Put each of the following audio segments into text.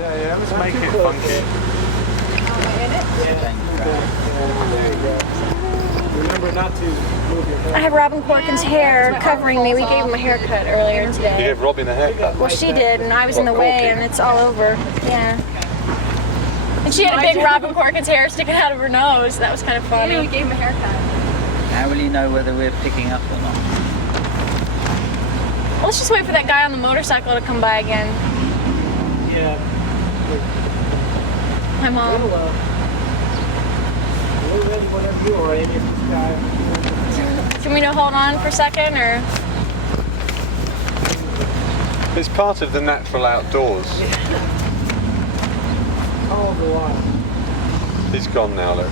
Yeah, let's make it funky. Remember not to move your hair. I have Robyn Corkin's hair covering me. We gave him a haircut earlier today. You gave Robyn a haircut? Well, she did, and I was in the way, and it's all over. Yeah. And she had a big Robyn Corkin's hair sticking out of her nose. That was kind of funny. We gave him a haircut. How will you know whether we're picking up or not? Well, let's just wait for that guy on the motorcycle to come by again. Yeah. My mom. We're ready whenever you are, Amy, if this guy. Can we hold on for a second, or? It's part of the natural outdoors. Oh, the one. He's gone now, look.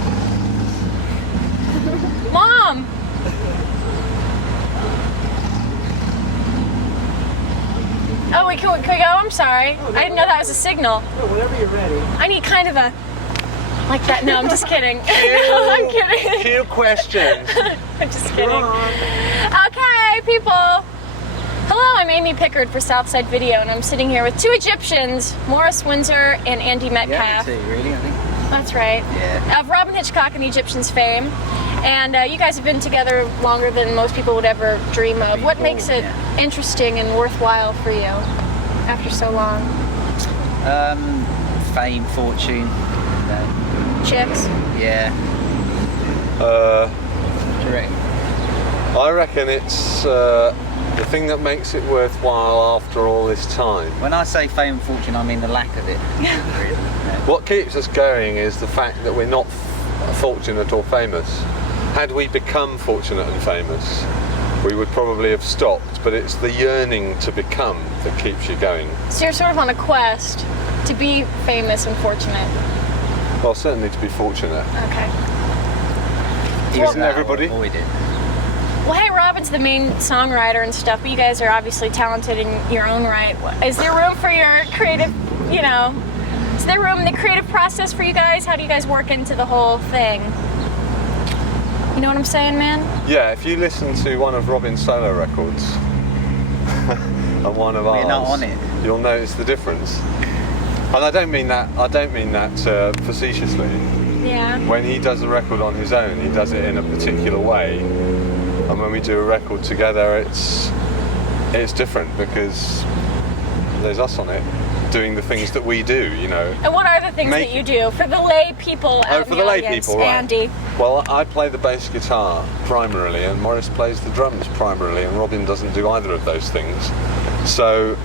Mom! Oh, wait, can we go? I'm sorry. I didn't know that was a signal. No, whenever you're ready. I need kind of a... like that. No, I'm just kidding. I'm kidding. Few questions. I'm just kidding. Okay, people. Hello, I'm Amy Pickard for Southside Video, and I'm sitting here with two Egyptians, Morris Windsor and Andy Metcalf. Yeah, really, I think. That's right. Yeah. Of Robyn Hitchcock and the Egyptians fame. And you guys have been together longer than most people would ever dream of. What makes it interesting and worthwhile for you after so long? Fame, fortune. Chicks? Yeah. Correct. I reckon it's the thing that makes it worthwhile after all this time. When I say fame and fortune, I mean the lack of it. What keeps us going is the fact that we're not fortunate or famous. Had we become fortunate and famous, we would probably have stopped, but it's the yearning to become that keeps you going. So you're sort of on a quest to be famous and fortunate. Well, certainly to be fortunate. Okay. Isn't everybody? Avoid it. Well, hey, Robyn's the main songwriter and stuff, but you guys are obviously talented in your own right. Is there room for your creative, is there room in the creative process for you guys? How do you guys work into the whole thing? You know what I'm saying, man? Yeah, if you listen to one of Robyn's solo records and one of ours, We're not on it. You'll notice the difference. And I don't mean that facetiously. Yeah. When he does a record on his own, he does it in a particular way. And when we do a record together, it's different because there's us on it doing the things that we do, And what are the things that you do for the lay people out in the audience, people, right. Andy? Well, I play the bass guitar primarily, and Morris plays the drums primarily, and Robyn doesn't do either of those things. So,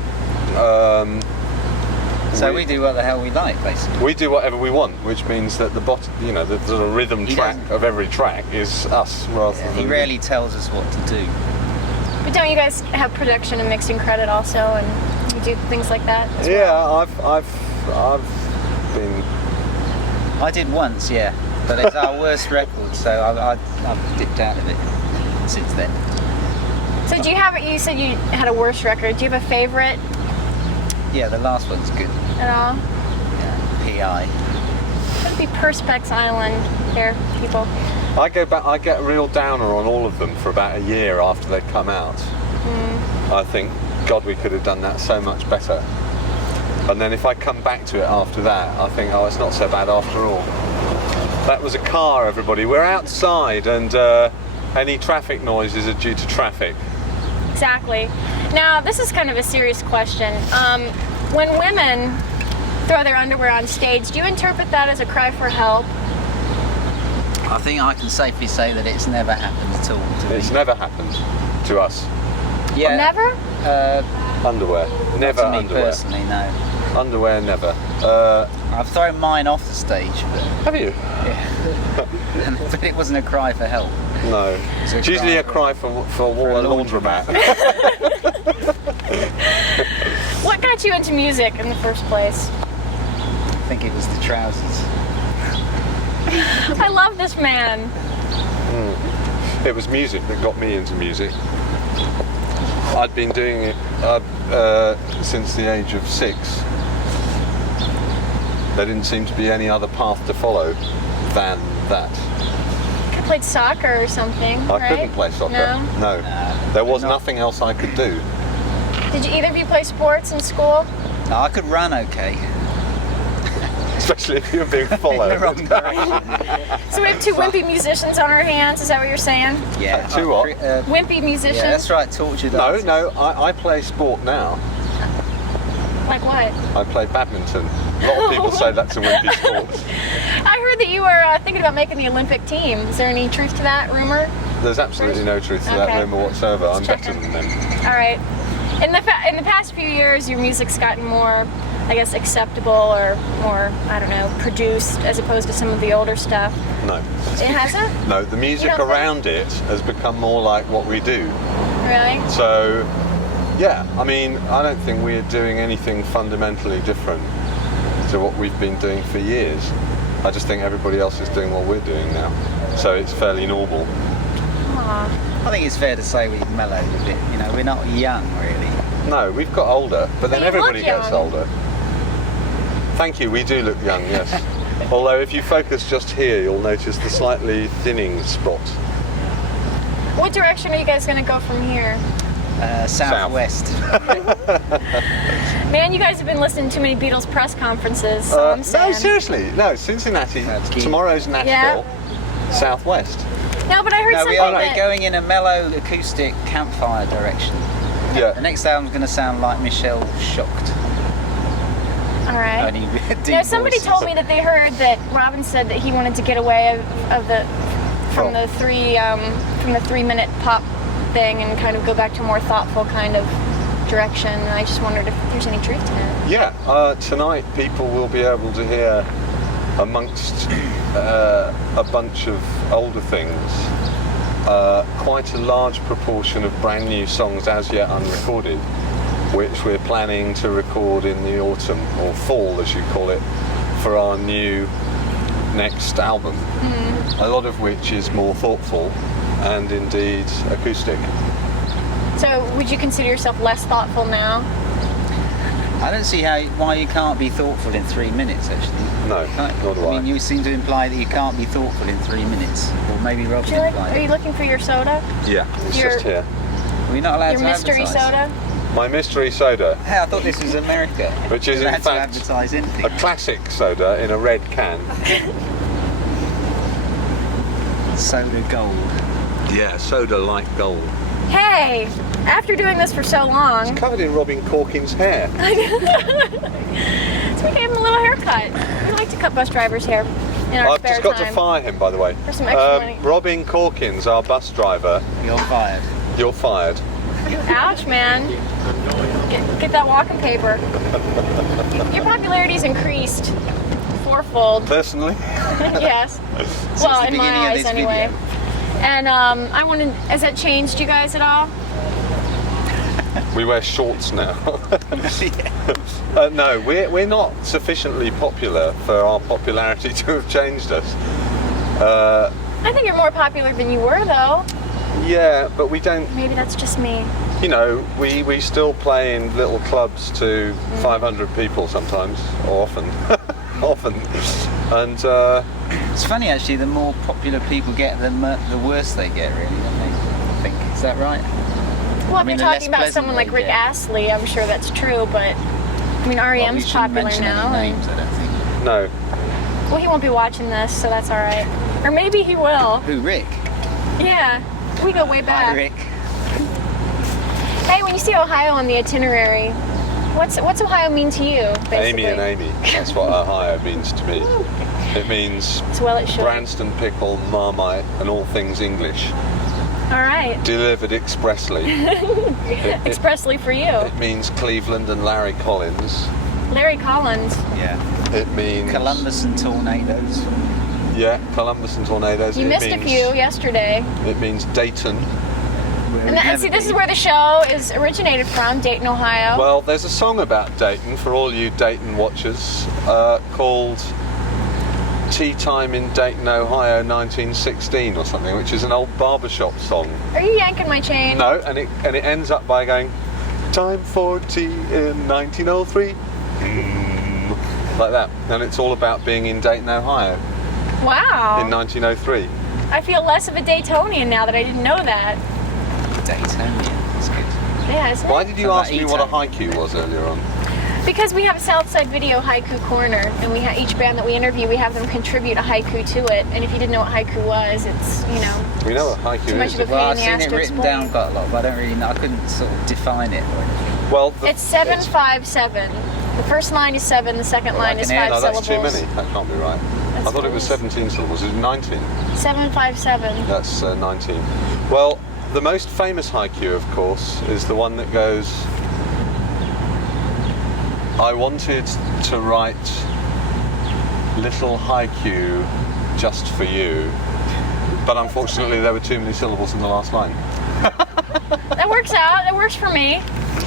we do what the hell we like, basically. We do whatever we want, which means that the sort of rhythm track of every track is us rather than... He rarely tells us what to do. But don't you guys have production and mixing credit also, and you do things like that as well? Yeah, I've been... I did once, yeah, but it's our worst record, so I've dipped out of it since then. So do you said you had a worse record. Do you have a favorite? Yeah, the last one's good. At all? Yeah, PI. It would be Perspex Island here, people. I get a real downer on all of them for about a year after they come out. I think, God, we could have done that so much better. And then if I come back to it after that, I think, oh, it's not so bad after all. That was a car, everybody. We're outside, and any traffic noises are due to traffic. Exactly. Now, this is kind of a serious question. When women throw their underwear on stage, do you interpret that as a cry for help? I think I can safely say that it's never happened at all to It's me. never happened to us. Yeah. Never? Underwear. Never to me underwear. personally, no. Underwear, never. I've thrown mine off the stage, but Have you? yeah. But it wasn't a cry for help. No. It's usually a cry for a laundromat. What got you into music in the first place? I think it was the trousers. I love this man. It was music that got me into music. I'd been doing it since the age of 6. There didn't seem to be any other path to follow than that. You played soccer or something, I couldn't play soccer. No? No. There was nothing else I could do. Did you either of you play sports in school? No, I could run okay. especially if you're being followed. In the wrong direction. So we have two wimpy musicians on our hands. Is that what you're saying? Yeah. Two what? Wimpy musicians? Yeah, that's right, tortured No, artists. I play sport now. Like what? I play badminton. A lot of people say that's a wimpy sport. I heard that you were thinking about making the Olympic team. Is there any truth to that rumor? There's absolutely no truth to that Okay. rumour whatsoever. I'm check better it. than them. All right. In the past few years, your music's gotten more, I guess, acceptable or more, I don't know, produced as opposed to some of the older stuff. No. It hasn't? No, the music don't think- around it has become more like what we do. Really? So, yeah, I mean, I don't think we're doing anything fundamentally different to what we've been doing for years. I just think everybody else is doing what we're doing now. So it's fairly normal. Aw. I think it's fair to say we've mellowed a bit. You know, we're not young, really. No, we've got older, but then But you look everybody gets young. older. Thank you, we do look young, yes. Although if you focus just here, you'll notice the slightly thinning spot. What direction are you guys going to go from here? Southwest. Man, you guys have been listening to too many Beatles press conferences, so I'm No, saying. seriously, no, Cincinnati, That's key. tomorrow's Nashville, Southwest. No, but I heard No, something we are that... going in a mellow acoustic campfire direction. The Yeah, next album's going to sound like Michelle Shocked. All right. Only with deep No, somebody voices. told me that they heard that Robyn said that he wanted to get away from the 3-minute pop thing and kind of go back to a more thoughtful kind of direction. And I just wondered if there's any truth to that. yeah. Tonight people will be able to hear, amongst a bunch of older things, quite a large proportion of brand new songs as yet unrecorded, which we're planning to record in the autumn, or fall as you call it, for our new next album. A lot of which is more thoughtful and indeed acoustic. So would you consider yourself less thoughtful now? I don't see why you can't be thoughtful in 3 minutes, actually. No, nor do I mean, I. you seem to imply that you can't be thoughtful in 3 minutes. Or maybe Robyn Would you like, implied are you it. looking for your soda? Yeah, it's Your- just here. We're not allowed Your to mystery advertise. soda? My mystery soda, Hey, I thought this was America. Which is We're in allowed to fact advertise anything. a classic soda in a red can. Soda Gold. Yeah, soda like gold. Hey, after doing this for so long, Covered in Robyn Corkins' hair. so we gave him a little haircut. We like to cut bus drivers' hair in our I've spare just got time. to fire him, by the way. For some extra money. Robyn Corkins, our bus driver, You're fired. you're fired. Ouch, man. Get that walking paper. Your popularity's increased fourfold. Personally, Yes. Since Well, the in my beginning of eyes, this anyway. video. And I wanted, has that changed you guys at all? we wear shorts now. Yeah. No, we're not sufficiently popular for our popularity to have changed us. I think you're more popular than you were, though. Yeah, but we don't, Maybe that's just me. you know, we still play in little clubs to 500 people sometimes, or often. Often. And It's funny, actually, the more popular people get, the worse they get, really, don't they? I think. Is that right? Well, if mean, you're the talking less about someone like pleasant they Rick get. Astley, I'm sure that's true, but I mean, Well, we REM's shouldn't popular mention now. any and- names, I don't think. no, Well, he won't be watching this, so that's all right. Or maybe he will. Who, Rick? Yeah, we go way back. Hi, Rick. Hey, when you see Ohio on the itinerary, what's Ohio mean to you, basically? Amy and Amy. That's what Ohio means to me. It means As well it should. Branston pickle, Marmite, and all things English, All right. delivered expressly. it Expressly for you. means Cleveland and Larry Collins. Larry Collins. Yeah. It means Columbus and Tornadoes. Yeah, Columbus and tornadoes. You It missed a means- few yesterday. It means Dayton. And see, this is where the show is originated from, Dayton, Ohio. Well, there's a song about Dayton for all you Dayton watchers called Tea Time in Dayton, Ohio, 1916 or something, which is an old barbershop song. Are you yanking my chain? No, and it ends up by going, time for tea in 1903. Like that. And it's all about being in Dayton, Ohio Wow. in 1903. I feel less of a Daytonian now that I didn't know that. Daytonian. That's good. Yeah, isn't Why it? did you Sounds ask like me what a E-Town. haiku was earlier on? Because we have a Southside Video Haiku Corner, and we each band that we interview, we have them contribute a haiku to it. And if you didn't know what haiku was, it's, you know, We know what haiku too much is. of a Well, pain I've in the seen ass it to written explain. down quite a lot, but I don't really know. I couldn't sort of define it or anything. Well, It's 757. The first line is 7, the second line is 5 no, that's syllables. too many. That can't be right. That's I thought it was close. 17 syllables. Is it 19? 757. That's 19. Well, the most famous haiku, of course, is the one that goes, I wanted to write little haiku just for you, but unfortunately there were too many syllables in the last line. That works out. That works for me.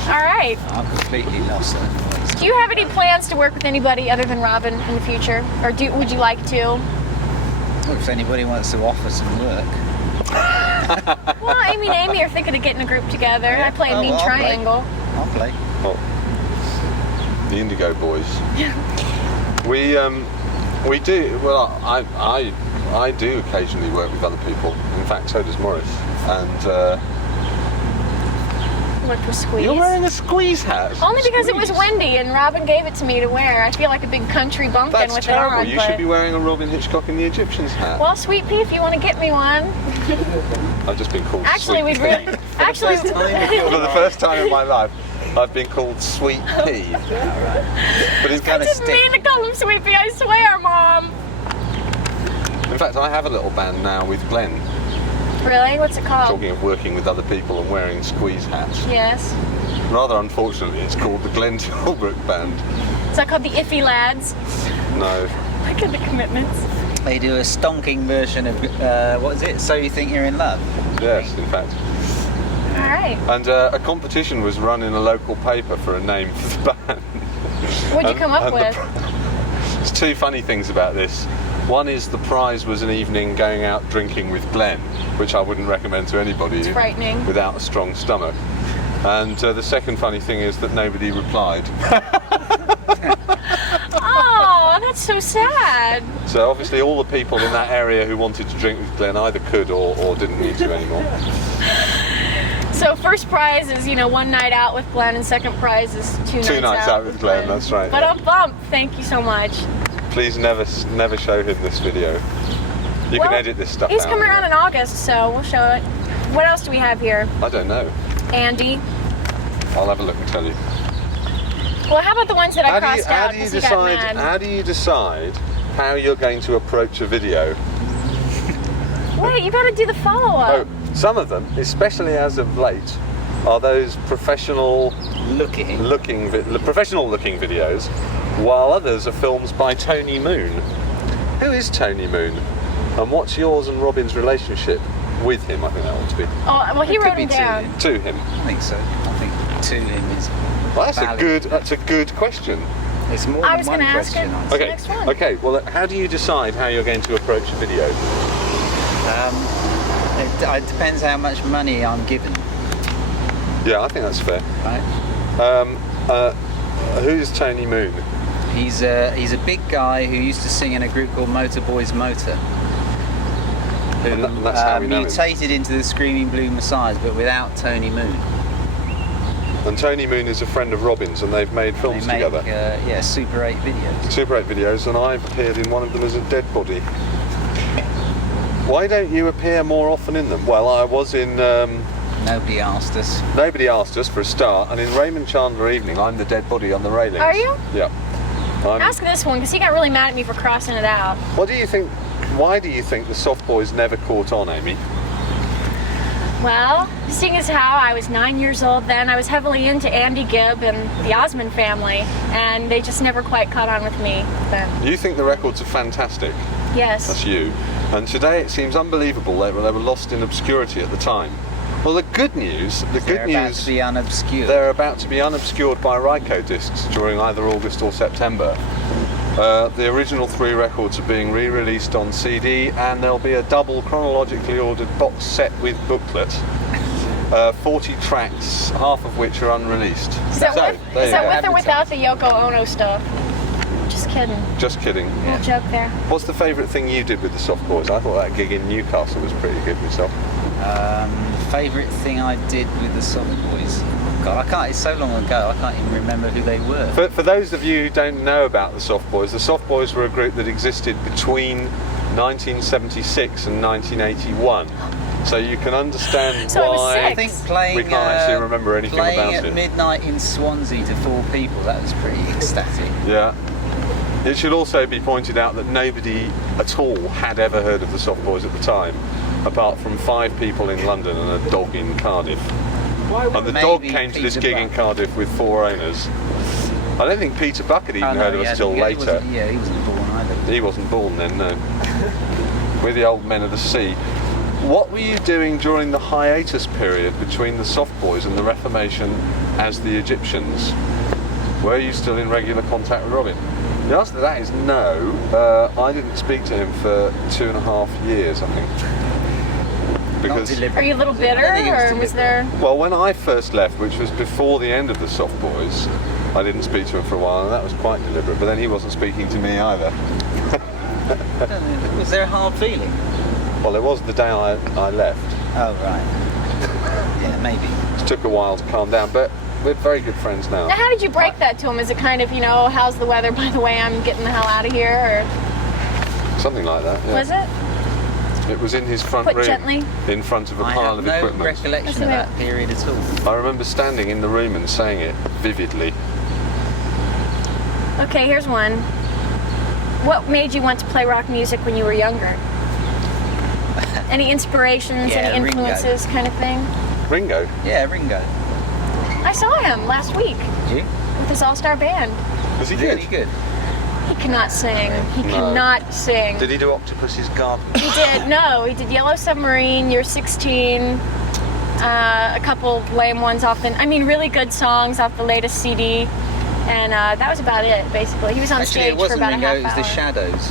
All right. I'm completely lost. Do you have any plans to work with anybody other than Robyn in the future? Or would you like to? Well, if anybody wants to offer some work. Well, Amy and Amy are thinking of getting a group together. I play a mean I'll play. triangle. I'll play. Well, the Indigo Boys. We do. Well, I do occasionally work with other people. In fact, so does Morris. And Worked with Squeeze. you're wearing a Squeeze hat. Only because it was Squeeze. windy and Robyn gave it to me to wear. I feel like a big country bumpkin That's with terrible. it on. You but... should be wearing a Robyn Hitchcock in the Egyptians hat. Well, Sweet Pea, if you want to get me one. I've just been called Actually, Sweet we'd Pea. really. Actually, For the first time in my life, I've been called Sweet Pea. But it's I kind of didn't mean to call him Sweet Pea. I swear, Mom. In fact, I have a little band now with Glenn, Really? What's it called? talking of working with other people and wearing Squeeze hats. Yes. Rather unfortunately, it's called the Glenn Tilbrook Band. Is that called the Iffy Lads? No. Look at the commitments. They do a stonking version of, what is it? So You Think You're in Love? Yes, in fact. All right. And a competition was run in a local paper for a name for the band. What'd you come up with? There's two funny things about this. One is the prize was an evening going out drinking with Glenn, which I wouldn't recommend to anybody It's frightening. without a strong stomach. And the second funny thing is that nobody replied. Oh, that's so sad. So obviously all the people in that area who wanted to drink with Glenn either could or didn't need to anymore. So first prize is, one night out with Glenn, and second prize is two nights out with Glenn, that's right. But I'm bumped. Thank you so much. Please never show him this video. You can edit this stuff He's out. coming around in August, so we'll show it. What else do we have here? I don't know. Andy. I'll have a look and tell you. Well, how about the ones that I crossed out? How do you 'cause he got decide? mad? How do you decide how you're going to approach a video? Wait, you got to do the follow-up. Oh, some of them, especially as of late, are those professional looking videos, while others are films by Tony Moon. Who is Tony Moon? And what's yours and Robyn's relationship with him? I think that ought to be. Oh, well, he It could wrote be them down. To him. I think so. I think to him is Well, valid. that's a good question. It's more I than was one going to ask question. it. I'd It's say. the next one. Okay, well, how do you decide how you're going to approach a video? It depends how much money I'm given, Yeah, I think that's fair. right? Who's Tony Moon? He's a big guy who used to sing in a group called Motorboys Motor. Who And that's how we know him. mutated into the Screaming Blue Messiahs, but without Tony Moon. And Tony Moon is a friend of Robyn's, and they've made films They make, together. Super 8 videos. Super 8 videos, and I've appeared in one of them as a dead body. Why don't you appear more often in them? Well, I was in Nobody asked us. Nobody Asked Us for a start, and in Raymond Chandler Evening, I'm the dead body on the railings. Are you? Yeah. Ask this one, because he got really mad at me for crossing it out. What do you think? Why do you think the Soft Boys never caught on, Amy? Well, seeing as how I was 9 years old then, I was heavily into Andy Gibb and the Osmond family, and they just never quite caught on with me then. You think the records are fantastic. Yes. That's you. And today it seems unbelievable they were lost in obscurity at the time. Well, the good news, They're about to be unobscured. they're about to be unobscured by Ryco discs during either August or September. The original 3 records are being re-released on CD, and there'll be a double chronologically ordered box set with booklet. 40 tracks, half of which are unreleased. Is that there with you go. or without the Yoko Ono stuff? Just kidding. Just kidding. Little joke there. What's the favourite thing you did with the Soft Boys? I thought that gig in Newcastle was pretty good myself. Favourite thing I did with the Soft Boys? God, I can't. It's so long ago. I can't even remember who they were. For those of you who don't know about the Soft Boys were a group that existed between 1976 and 1981. So you can understand So it was why six. I think playing. we can't actually remember anything playing about at it. midnight in Swansea to 4 people. That was pretty ecstatic. Yeah. It should also be pointed out that nobody at all had ever heard of the Soft Boys at the time, apart from 5 people in London and a dog in Cardiff. And the dog Maybe came to this Peter gig in Buck. Cardiff with 4 owners. I don't think Peter Buck had even heard of us till later. He wasn't born either. He wasn't born then, no. We're the old men of the sea. What were you doing during the hiatus period between the Soft Boys and the Reformation as the Egyptians? Were you still in regular contact with Robyn? The answer to that is no. I didn't speak to him for 2.5 years, I think. Because, Are you a little bitter, or was there? well, when I first left, which was before the end of the Soft Boys, I didn't speak to him for a while, and that was quite deliberate. But then he wasn't speaking to me either. I don't know. Was there a hard feeling? Well, it was the day I left. Oh right. Yeah, maybe. It took a while to calm down, but we're very good friends now. Now, how did you break that to him? Is it kind of, how's the weather? By the way, I'm getting the hell out of here, or Something like that. Yeah. was it? It was in his front Put room, gently. in front of a I pile have of no equipment. recollection of that period at all. I remember standing in the room and saying it vividly. Okay, here's one. What made you want to play rock music when you were younger? Any inspirations, Yeah, any Ringo. influences, kind of thing? Ringo. Yeah, Ringo. I saw him last week Did you? with his all-star band. Was he Really good? good. He cannot sing. He No. cannot sing. Did he do Octopus's Garden? He did. No, he did Yellow Submarine, You're 16, a couple lame ones off really good songs off the latest CD, and that was about it, basically. He was on Actually, stage it for wasn't about Ringo. a It half was hour. the Shadows.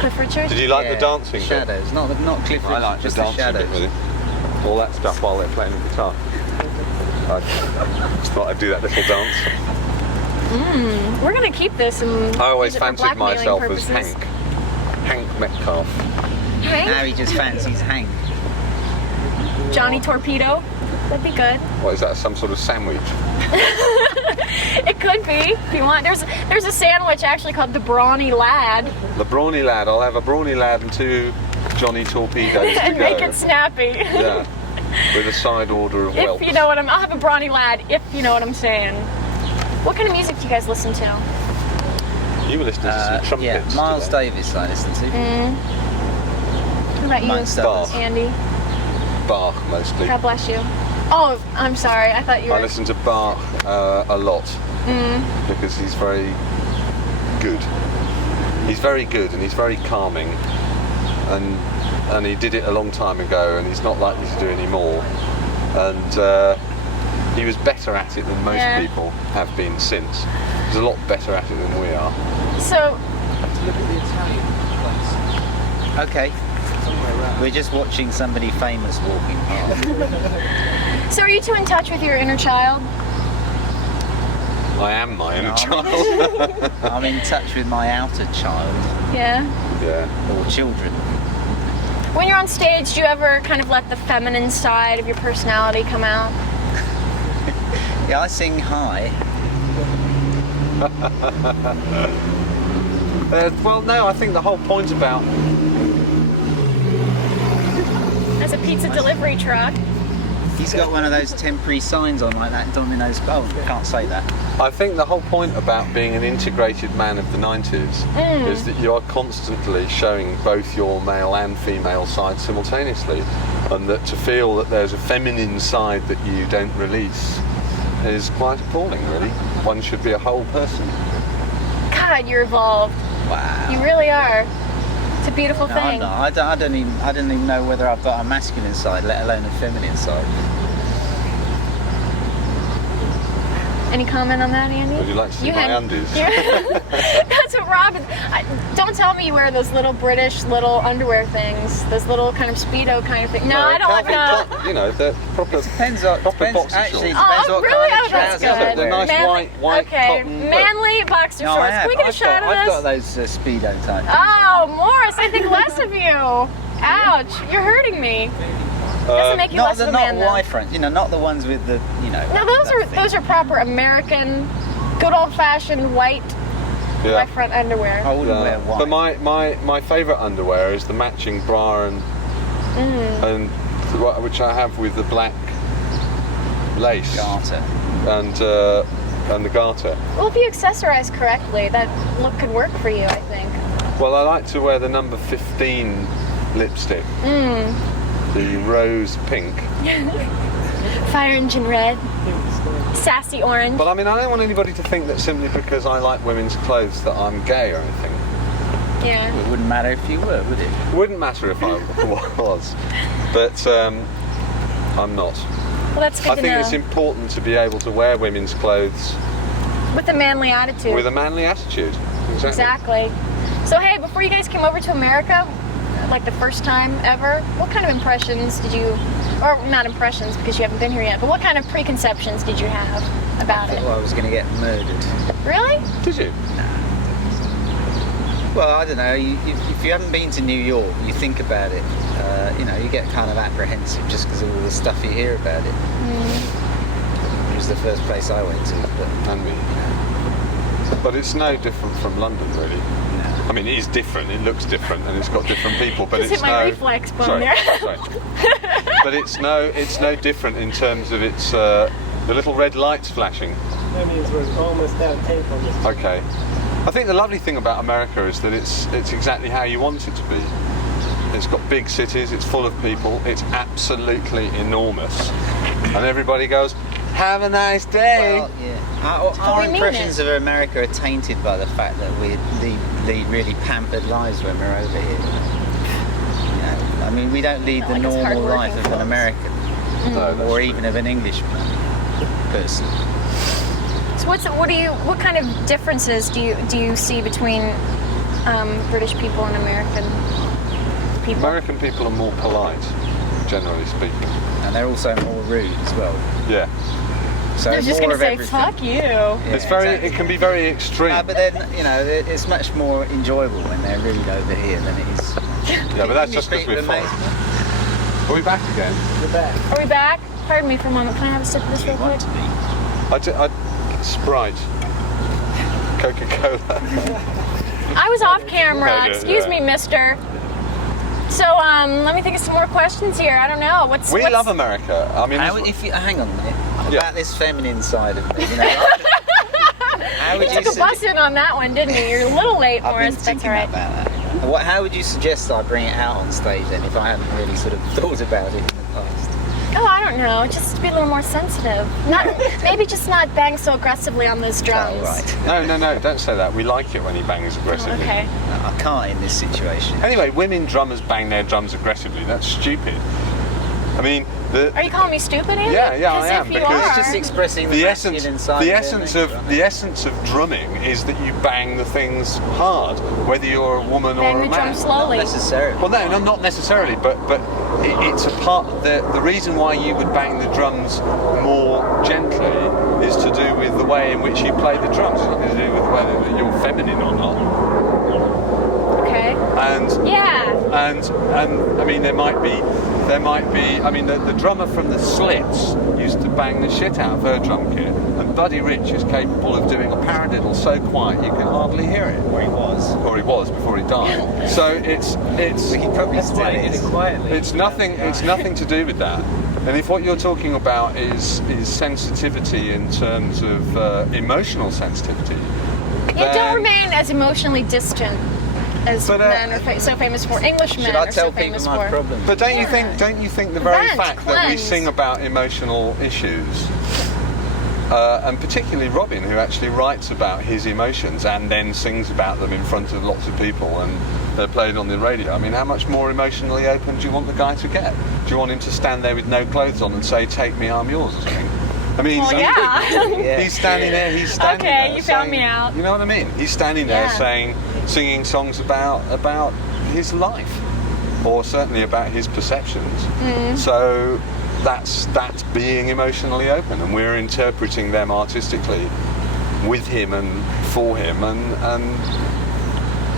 Cliff Richard? Did you like Yeah, the dancing bit? Shadows, not Cliff Richard. I like just the the dancing bit Shadows. with him. All that stuff while they're playing the guitar. I just thought I'd do that little dance. We're gonna keep this and I always use it for fancied blackmailing myself purposes. as Hank Metcalf. Hank? Now he just fancies Hank. Johnny Torpedo? That'd be good. What is that? Some sort of sandwich? It could be, if you want. There's a sandwich actually called the Brawny Lad, The brawny lad. I'll have a brawny lad and 2 Johnny Torpedoes to and go. make it snappy. Yeah. With a side order of If whelps. you know what I'll have a Brawny Lad, if you know what I'm saying. What kind of music do you guys listen to? You were listening to some trumpets. Yeah, Miles today. Davis I listened to. What about you, Amongst others. Andy? Bach mostly. God bless you. Oh, I'm sorry. I thought you were... I listen to Bach a lot because he's very good. He's very good and he's very calming, and he did it a long time ago, and he's not likely to do any more. And he was better at it than most people have been since. He's a lot better at it than we are. So, Look at the Italian place. Okay. We're just watching somebody famous walking past. so are you two in touch with your inner child? I am my inner No. child. I'm in touch with my outer child, Yeah. Yeah. or children. When you're on stage, do you ever kind of let the feminine side of your personality come out? Yeah, I sing high. Well, no, I think the whole point about As a pizza delivery truck. He's got one of those temporary signs on like that Domino's. Oh, can't say that. I think the whole point about being an integrated man of the 90s is that you are constantly showing both your male and female side simultaneously, and that to feel that there's a feminine side that you don't release is quite appalling, really. One should be a whole person. God, you're evolved. Wow. You really are. It's a beautiful No, thing. I'm not. I don't even know whether I've got a masculine side, let alone a feminine side. Any comment on that, Andy? Would you like to see my undies? That's what Robyn. Don't tell me you wear those little British little underwear things, those little kind of Speedo kind of thing. No, I don't want Calvin no. Klein, you know, the proper. Depends on Proper boxer actually shorts. depends Oh, what really? kind Oh, of that's trousers good. The I'm nice wearing. white Okay, cotton. manly boxer No, shorts. I Can have. we get a I've shot got, of I've this? got those Speedo type. Oh, Morris, I think less of you. Ouch, you're hurting me. Doesn't make you Not less the of a man, not though. Y front, not the ones with the, No, those are proper American, good old-fashioned white Yeah. front underwear. I wouldn't wear white. But my favourite underwear is the matching bra and which I have with the black lace Garter. and the garter. Well, if you accessorize correctly, that look could work for you, I think. Well, I like to wear the number 15 lipstick, the rose pink. Fire engine red, sassy orange. But I mean, I don't want anybody to think that simply because I like women's clothes that I'm gay or anything. Yeah. It wouldn't matter if you were, would it? It wouldn't matter if I was, but I'm not. Well, that's good I to think know. it's important to be able to wear women's clothes With a manly attitude. with a manly attitude. Exactly. So, hey, before you guys came over to America, like the first time ever, what kind of impressions did you, or not impressions because you haven't been here yet, but what kind of preconceptions did you have about I it? thought I was going to get murdered. Really? Did you? Well, I don't know. If you haven't been to New York, you think about it. You get kind of apprehensive just because of all the stuff you hear about it. It was the first place I went to. And me. But it's no different from London, really. No. I mean, it is different. It looks different, and it's got different people. But Just it's hit my no. reflex bone sorry, there. sorry. But it's no different in terms of its the little red lights flashing. That means we're almost out of tape on this. Okay. I think the lovely thing about America is that it's exactly how you want it to be. It's got big cities, it's full of people, it's absolutely enormous. And everybody goes, have a nice day. Well, yeah. Our we mean impressions it. of America are tainted by the fact that we lead really pampered lives when we're over here. I mean, we don't lead Not the like us normal hardworking life of an folks. American, No, that's or true. even of an English person. So what kind of differences do you see between British people and American people? American people are more polite, generally speaking. And they're also more rude as well. Yeah. So I was just more gonna of say, everything. fuck you. Yeah, It's very. exactly. It can be very extreme. But then, it's much more enjoyable when they're rude over here than it is. Yeah, but that's just because English we're people are foreign. amazing. Are we back again? We're back. Are we back? Pardon me for a moment. Can I have a sip of this real quick? Want to be. Sprite, Coca-Cola. I was off camera. Yeah, Excuse me, mister. So, let me think of some more questions here. I don't know. What's We love America. I mean, Hang on a minute. Yeah. About this feminine side of me, how would You took a bus in on that one, didn't you? You're a little late, I've been Morris. That's thinking all right. about that. How would you suggest I bring it out on stage then, if I hadn't really sort of thought about it in the past? Oh, I don't know. Just to be a little more sensitive. Maybe just not bang so aggressively on those drums. Oh, right. no, don't say that. We like it when he bangs Oh, aggressively. okay. No, I can't in this situation. Anyway, women drummers bang their drums aggressively. That's stupid. I mean, Are you calling me stupid, Andy? Yeah, I As am, if you because- are. It's just expressing the, the masculine essence, side the of essence their of nature, the essence of drumming is that you bang the things hard, whether you're a woman Bang or the a drum man. slowly. Not necessarily. Well, no, not necessarily, but it's a part. The reason why you would bang the drums more gently is to do with the way in which you play the drums. It's nothing to do with whether you're feminine or not. Okay. And Yeah. I mean, there might be. I mean, the drummer from the Slits used to bang the shit out of her drum kit, and Buddy Rich is capable of doing a paradiddle so quiet you can hardly hear it. Or he was. Before he died. So it's He probably That's still why he did is. it quietly. it's nothing to do with that. And if what you're talking about is sensitivity in terms of emotional sensitivity, You then- don't remain as emotionally distant as But, men are so famous for. English men Should I are so tell people famous my for. problem? But don't you Yeah. think the very Vent, fact that we cleanse. sing about emotional issues, and particularly Robyn, who actually writes about his emotions and then sings about them in front of lots of people and they're played on the radio. I mean, how much more emotionally open do you want the guy to get? Do you want him to stand there with no clothes on and say, "Take me, I'm yours" or something? I mean, Well, yeah. he's standing there. He's standing Okay, there. you found saying- me out. You know what I mean? He's standing there Yeah. singing songs about his life, or certainly about his perceptions. Mm. So that's being emotionally open, and we're interpreting them artistically with him and for him. And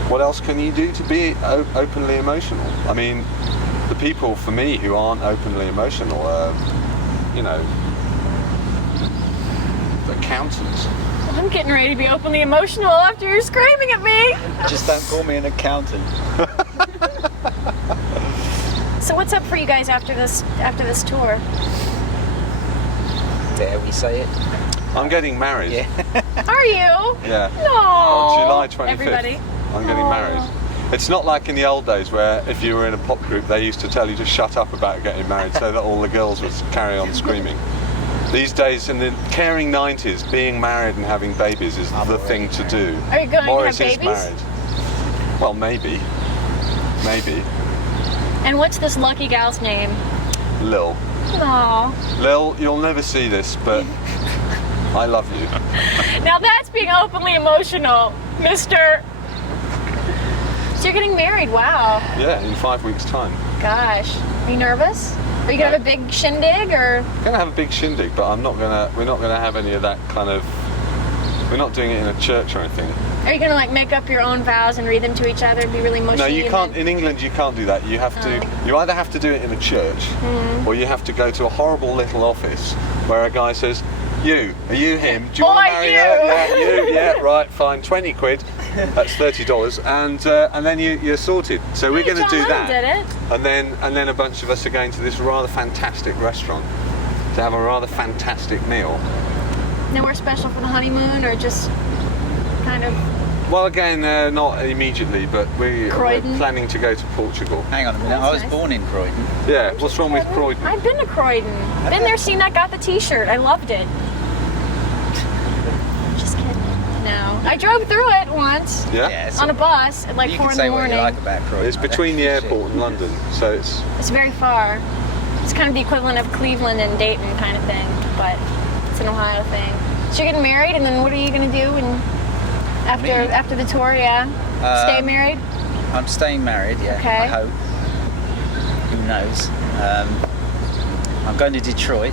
what else can you do to be openly emotional? I mean, the people for me who aren't openly emotional are, you know, accountants. I'm getting ready to be openly emotional after you're screaming at me. Just don't call me an accountant. So what's up for you guys after this tour? Dare we say it? I'm getting married. Yeah. Are you? Yeah. No. On July 25th. Everybody. I'm getting married. It's not like in the old days where if you were in a pop group they used to tell you to shut up about getting married so that all the girls would carry on screaming. These days in the caring 90s, being married and having babies is the thing to do. Are you going Morris to have is babies? married. Well, maybe. Maybe. And what's this lucky gal's name? Lil. Aw. Lil, you'll never see this, but I love you. Now that's being openly emotional, mister. So you're getting married, wow. Yeah, in 5 weeks' time. Gosh. Are you nervous? Are you gonna have a big shindig or? I'm gonna have a big shindig, but we're not gonna have any of that kind of, we're not doing it in a church or anything. Are you gonna like make up your own vows and read them to each other and be really mushy? No, you and can't. then- In England, you can't do that. You have to. You either have to do it in a church, or you have to go to a horrible little office where a guy says, "You, are you him? Do you want Boy, to marry you." her? Yeah, you. Yeah, right, fine. 20 quid. That's $30, and then you're sorted. So we're going to John do Lennon that, did it. and then a bunch of us are going to this rather fantastic restaurant to have a rather fantastic meal. Nowhere special for the honeymoon or just kind of. Well, again, not immediately, but we're Croydon? planning to go to Portugal. Hang on a minute, That's I was nice. born in Croydon. Yeah, what's wrong with Croydon? I've been to Croydon. Been there, seen that, got the T-shirt. I loved it. Just kidding. No, I drove through it once Yeah? so on a bus at like you 4 can in say the what morning. you like about Croydon. It's I don't between the give a shit. airport and London, so it's... It's very far. It's kind of the equivalent of Cleveland and Dayton kind of thing, but it's an Ohio thing. So you're getting married, and then what are you going to do? And after the tour, yeah, stay married. I'm staying married, yeah. Okay. I hope. Who knows? I'm going to Detroit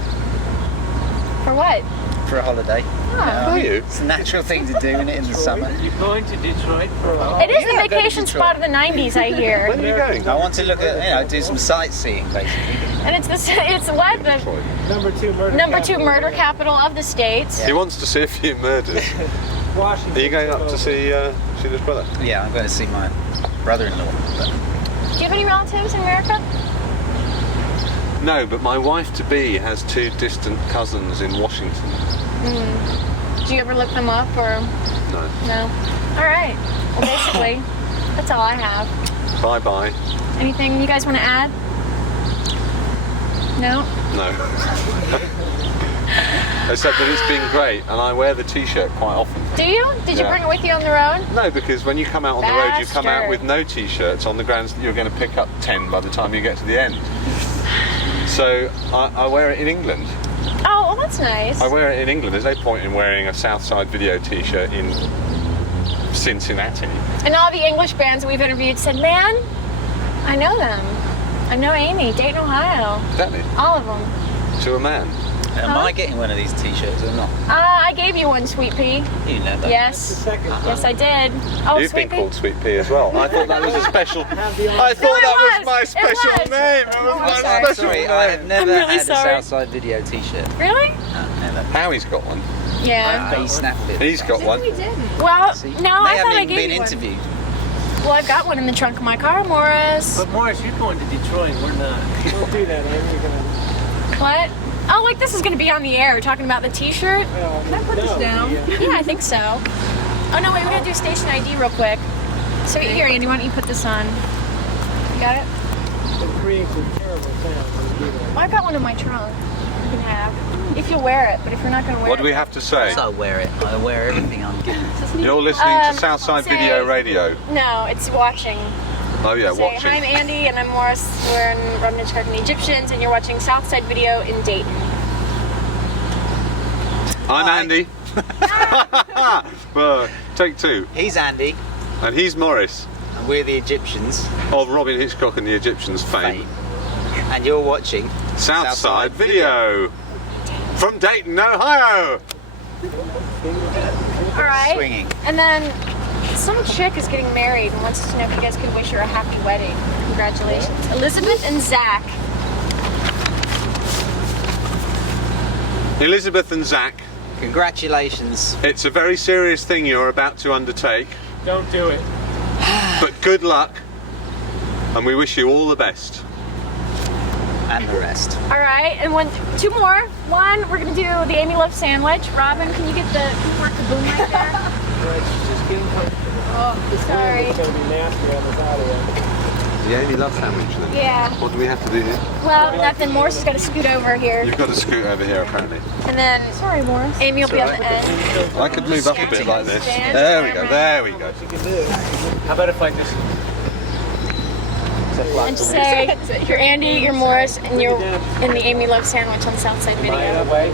For what? for a holiday. Oh. Are you? It's a natural thing to do in the summer. You're going to Detroit for a holiday? It is Yeah, the I'll go to vacation Detroit. spot of the '90s, I hear. When are you going? I want to look at, do some sightseeing basically. And it's what the Detroit. Number 2 murder capital of the states. He wants to see a few murders. Washington. Are you going up to see this brother? Yeah, I'm going to see my brother-in-law. But Do you have any relatives in America? No, but my wife-to-be has 2 distant cousins in Washington. Do you ever look them up or No. no? All right. Well, basically, that's all I have. Bye-bye. Anything you guys want to add? No? No. Except that it's been great, and I wear the T-shirt quite often. Do you? Did you Yeah. bring it with you on the road? No, because when you come out on the road, you come out Bastard. with no T-shirts on the grounds that you're going to pick up 10 by the time you get to the end. So I wear it in England. Oh, well, that's nice. I wear it in England. There's no point in wearing a Southside Video T-shirt in Cincinnati. And all the English bands that we've interviewed said, man, I know them. I know Amy, Dayton, Ohio. Exactly. All of them. To a man. am I getting one of these t-shirts or not? I gave you one, Sweet Pea. You know that. The Yes. second. Yes, I did. Oh, You've Sweet been Pea. called Sweet Pea as well. I thought that was a special. I thought it that was my was. special It was. name. It was my I'm special sorry, name. I have never really had sorry. a Southside Video t-shirt. Really? No, never. Howie's got one. Yeah. He snapped it. He's got one. Well, See? no, they I haven't thought I even gave been you one. interviewed. Well, I've got one in the trunk of my car, Morris. But Morris, you're going to Detroit. We're not. Don't do that, Amy. You're gonna. What? Oh, like this is going to be on the air, talking about the T-shirt. Can I put this down? Yeah, I think so. Oh no, wait, we gotta do station ID real quick. So here, Andy, why don't you put this on? You got it? It creates a terrible sound when you do that. Well, I've got one in my trunk. You can have, if you'll wear it. But if you're not gonna wear What do it, we have to say? So I wear it. I wear everything I'm given. You're listening to Southside say- Video Radio. no, it's watching. Oh yeah, Say, watching. hi, I'm Andy, and I'm Morris. We're in Robyn Hitchcock and the Egyptians, and you're watching Southside Video in Dayton. I'm Hi. Andy. Take 2. He's Andy, And he's Morris and we're the Egyptians. of Robyn Hitchcock and the Egyptians fame. And you're watching Southside Video. From Dayton, Ohio. All right. Swinging. And then, Some chick is getting married and wants to know if you guys could wish her a happy wedding. Congratulations. Elizabeth and Zach. Elizabeth and Zach, Congratulations. it's a very serious thing you're about to undertake, Don't do it. but good luck, and we wish you all the best. And the rest. All right, and two more. One, we're gonna do the Amy Love sandwich. Robyn, can you work the boom right there? Right, she's just getting comfortable. Oh, sorry. It's going to be nasty on this audio. The Amy Love sandwich then? Yeah. What do we have to do here? Well, nothing. Morris has got to scoot over here, You've got to scoot over here apparently. and then sorry, Morris. Amy will be at the end. I could move up a bit like this. There we go, there we go. You can do it. How about if I just... And just say you're Andy, you're Morris, and you're in the Amy Love sandwich on Southside Video. Way.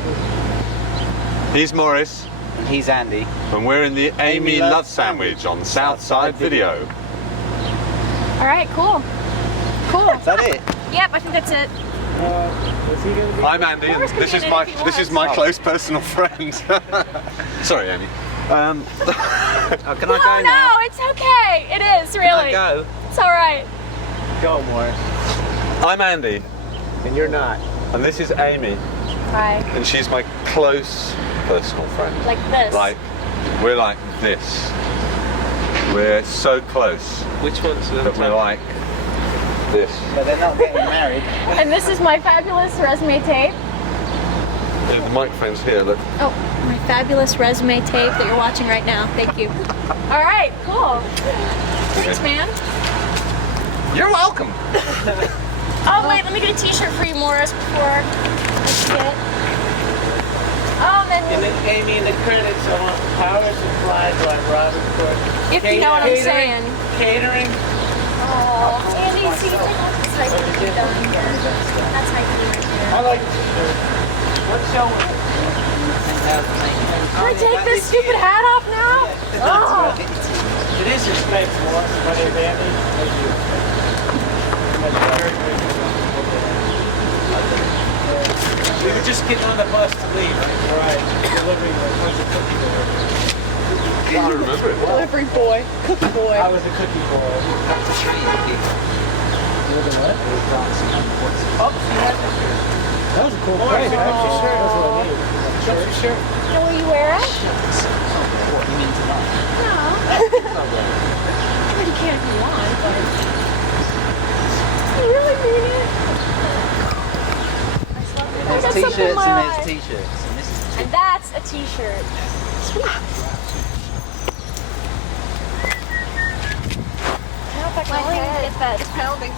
He's Morris, He's Andy. and we're in the Amy Love sandwich on Southside Video. All right, cool. Cool. Is that it? Yep, I think that's it. Is he going to be... I'm Andy, and Morris can this get is in my if he this is wants. my close personal friend. Sorry, Andy. Oh, can I No, go now? no, it's okay. It is Can really. I go? It's all right. Go, Morris. I'm Andy, And you're not. and this is Amy, Bye. and she's my close personal friend. Like this. Like, we're like this. We're so close Which one's the that we're like this. But they're not getting married. And this is my fabulous resume tape. Yeah, the microphone's here, look. Oh, my fabulous resume tape that you're watching right now. Thank you. All right, cool. Thanks, man. You're welcome. Oh, wait, let me get a t-shirt for you, Morris, before I forget. Oh, And then, then Amy in the credits, I want power supply by Robyn Hitchcock. if you know what I'm saying. Catering. Oh, Andy, see, that's how you do it down here. That's how you do it I right like the t-shirt. What's showing? Can I take this stupid hat off now? Oh. It is your space, Morris. My name's Andy. Thank you. We were just getting on the bus to leave. All right. Delivering a bunch of cookie boy. I remember it. Delivery boy, cookie boy. I was a cookie boy. You were the what? Oh, you had the shirt. That was a cool place. That's your shirt. That's what I needed. That's your shirt. You know where you wear it? What you mean tonight? No. I mean, you can if you want, but... You really mean it? There's That's t-shirts something and my there's eye. t-shirts. And this is And that's a t-shirt. Sweet. I don't know if I can get that pounding